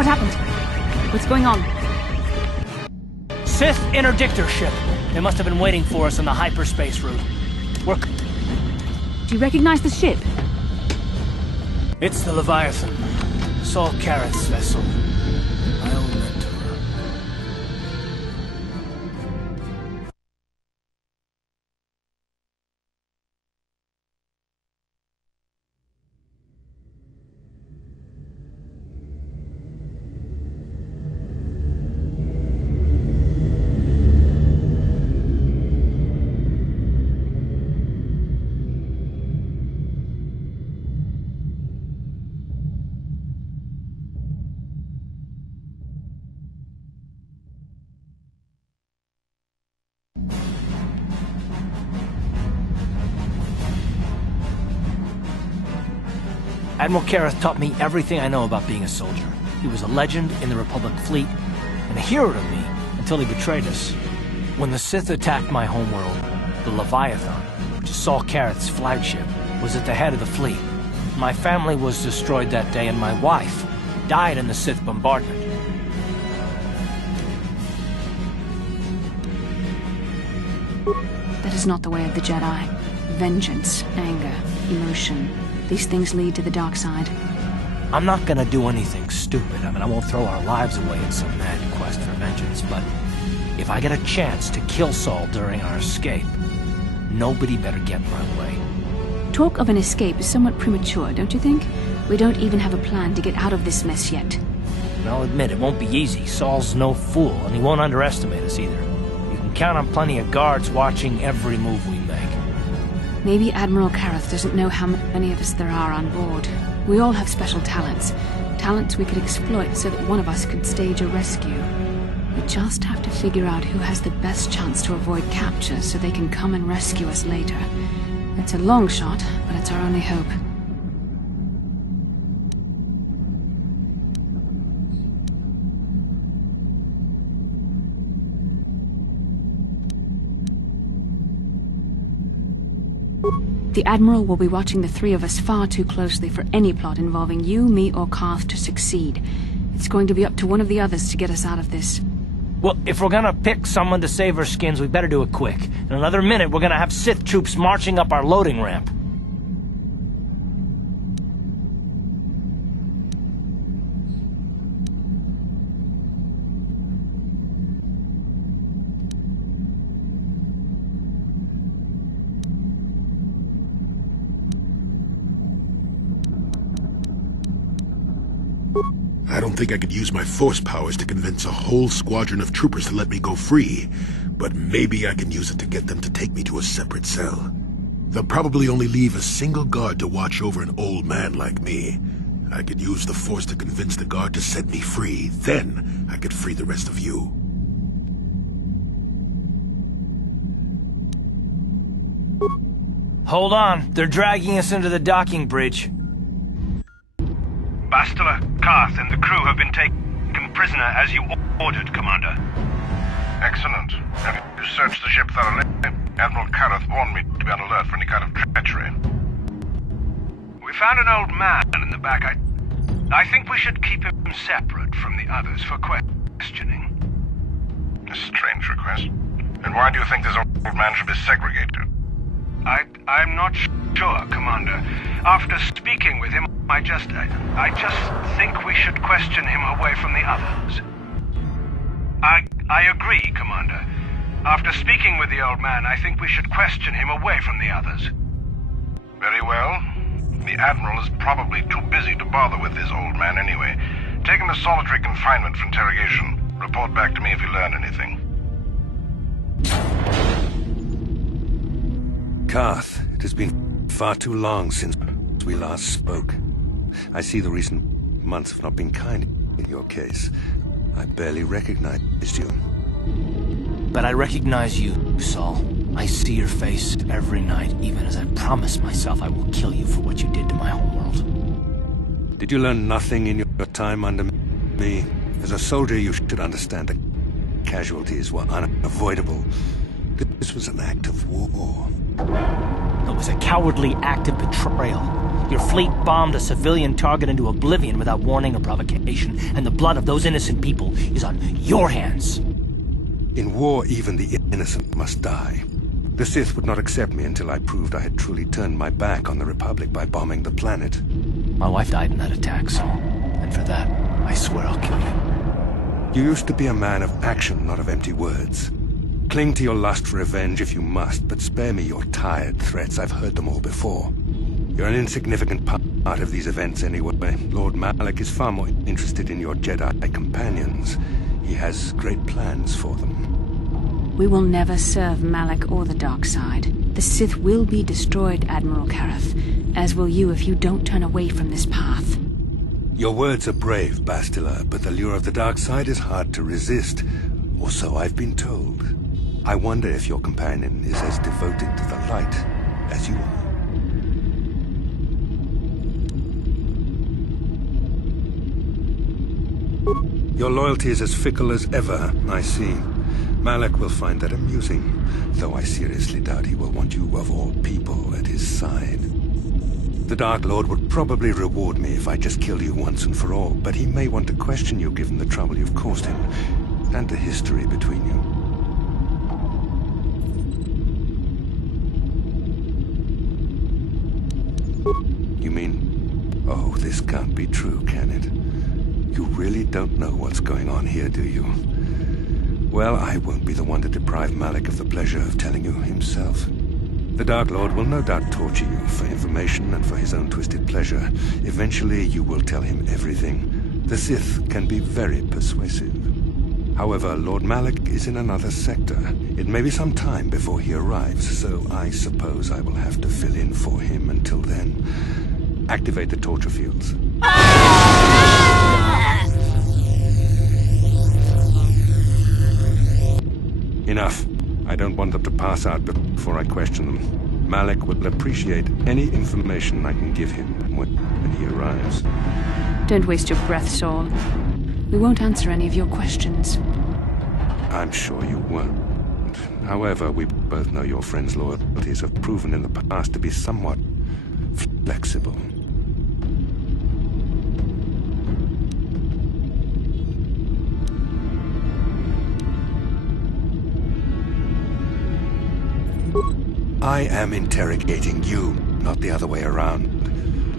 What happened? What's going on? Sith interdictor ship. They must have been waiting for us on the hyperspace route. Do you recognize the ship? It's the Leviathan. Saul Careth's vessel. My old mentor. Admiral Careth taught me everything I know about being a soldier. He was a legend in the Republic fleet, and a hero to me until he betrayed us. When the Sith attacked my homeworld, the Leviathan, which is Saul Careth's flagship, was at the head of the fleet. My family was destroyed that day, and my wife died in the Sith bombardment. That is not the way of the Jedi. Vengeance, anger, emotion. These things lead to the dark side. I'm not gonna do anything stupid. I won't throw our lives away in some mad quest for vengeance, but if I get a chance to kill Saul during our escape, nobody better get in my way. Talk of an escape is somewhat premature, don't you think? We don't even have a plan to get out of this mess yet. And I'll admit, it won't be easy. Saul's no fool, and he won't underestimate us either. You can count on plenty of guards watching every move we make. Maybe Admiral Careth doesn't know how many of us there are on board. We all have special talents. Talents we could exploit so that one of us could stage a rescue. We just have to figure out who has the best chance to avoid capture so they can come and rescue us later. It's a long shot, but it's our only hope. The Admiral will be watching the three of us far too closely for any plot involving you, me, or Carth to succeed. It's going to be up to one of the others to get us out of this. Well, if we're gonna pick someone to save our skins, we better do it quick. In another minute, we're gonna have Sith troops marching up our loading ramp. I don't think I could use my force powers to convince a whole squadron of troopers to let me go free, but maybe I can use it to get them to take me to a separate cell. They'll probably only leave a single guard to watch over an old man like me. I could use the force to convince the guard to set me free. Then I could free the rest of you. Hold on, they're dragging us into the docking bridge. Bastila, Carth, and the crew have been taken prisoner as you ordered, Commander. Excellent. Have you searched the ship thoroughly? Admiral Careth warned me to be on alert for any kind of treachery. We found an old man in the back. I think we should keep him separate from the others for questioning. A strange request. And why do you think this old man should be segregated? I'm not sure, Commander. After speaking with him, I just think we should question him away from the others. I agree, Commander. After speaking with the old man, I think we should question him away from the others. Very well. The Admiral is probably too busy to bother with this old man anyway. Take him to solitary confinement for interrogation. Report back to me if you learn anything. Carth, it has been far too long since we last spoke. I see the recent months have not been kind in your case. I barely recognized you. But I recognize you, Saul. I see your face every night, even as I promise myself I will kill you for what you did to my homeworld. Did you learn nothing in your time under me? As a soldier, you should understand that casualties were unavoidable. This was an act of war. It was a cowardly act of betrayal. Your fleet bombed a civilian target into oblivion without warning or provocation, and the blood of those innocent people is on your hands. In war, even the innocent must die. The Sith would not accept me until I proved I had truly turned my back on the Republic by bombing the planet. My wife died in that attack, so... and for that, I swear I'll kill you. You used to be a man of action, not of empty words. Cling to your lust for revenge if you must, but spare me your tired threats. I've heard them all before. You're an insignificant part of these events anyway. Lord Malak is far more interested in your Jedi companions. He has great plans for them. We will never serve Malak or the dark side. The Sith will be destroyed, Admiral Kareth, as will you if you don't turn away from this path. Your words are brave, Bastila, but the lure of the dark side is hard to resist. Or so I've been told. I wonder if your companion is as devoted to the light as you are. Your loyalty is as fickle as ever, I see. Malak will find that amusing, though I seriously doubt he will want you, of all people, at his side. The Dark Lord would probably reward me if I just killed you once and for all, but he may want to question you given the trouble you've caused him, and the history between you. You mean... oh, this can't be true, can it? You really don't know what's going on here, do you? Well, I won't be the one to deprive Malak of the pleasure of telling you himself. The Dark Lord will no doubt torture you for information and for his own twisted pleasure. Eventually, you will tell him everything. The Sith can be very persuasive. However, Lord Malak is in another sector. It may be some time before he arrives, so I suppose I will have to fill in for him until then. Activate the torture fields. Enough. I don't want them to pass out before I question them. Malak will appreciate any information I can give him when he arrives. Don't waste your breath, Saul. We won't answer any of your questions. I'm sure you won't. However, we both know your friend's loyalties have proven in the past to be somewhat flexible. I am interrogating you, not the other way around.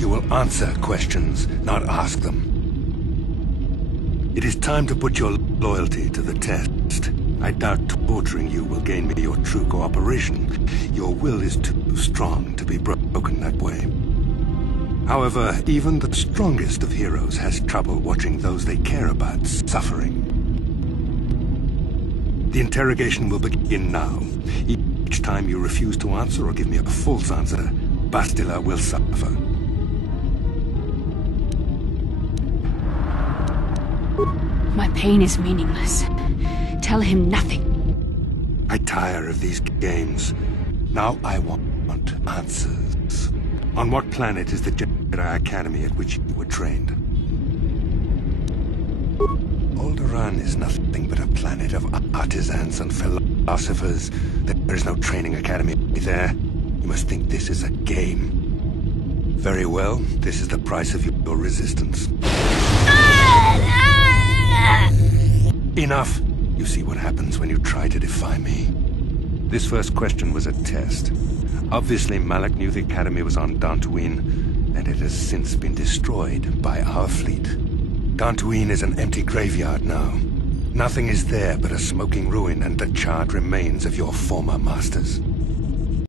You will answer questions, not ask them. It is time to put your loyalty to the test. I doubt torturing you will gain me your true cooperation. Your will is too strong to be broken that way. However, even the strongest of heroes has trouble watching those they care about suffering. The interrogation will begin now. Each time you refuse to answer or give me a false answer, Bastila will suffer. My pain is meaningless. Tell him nothing. I tire of these games. Now I want answers. On what planet is the Jedi Academy at which you were trained? Alderaan is nothing but a planet of artisans and philosophers. There is no training academy there. You must think this is a game. Very well, this is the price of your resistance. Enough! You see what happens when you try to defy me. This first question was a test. Obviously, Malak knew the academy was on Dantooine, and it has since been destroyed by our fleet. Dantooine is an empty graveyard now. Nothing is there but a smoking ruin and the charred remains of your former masters.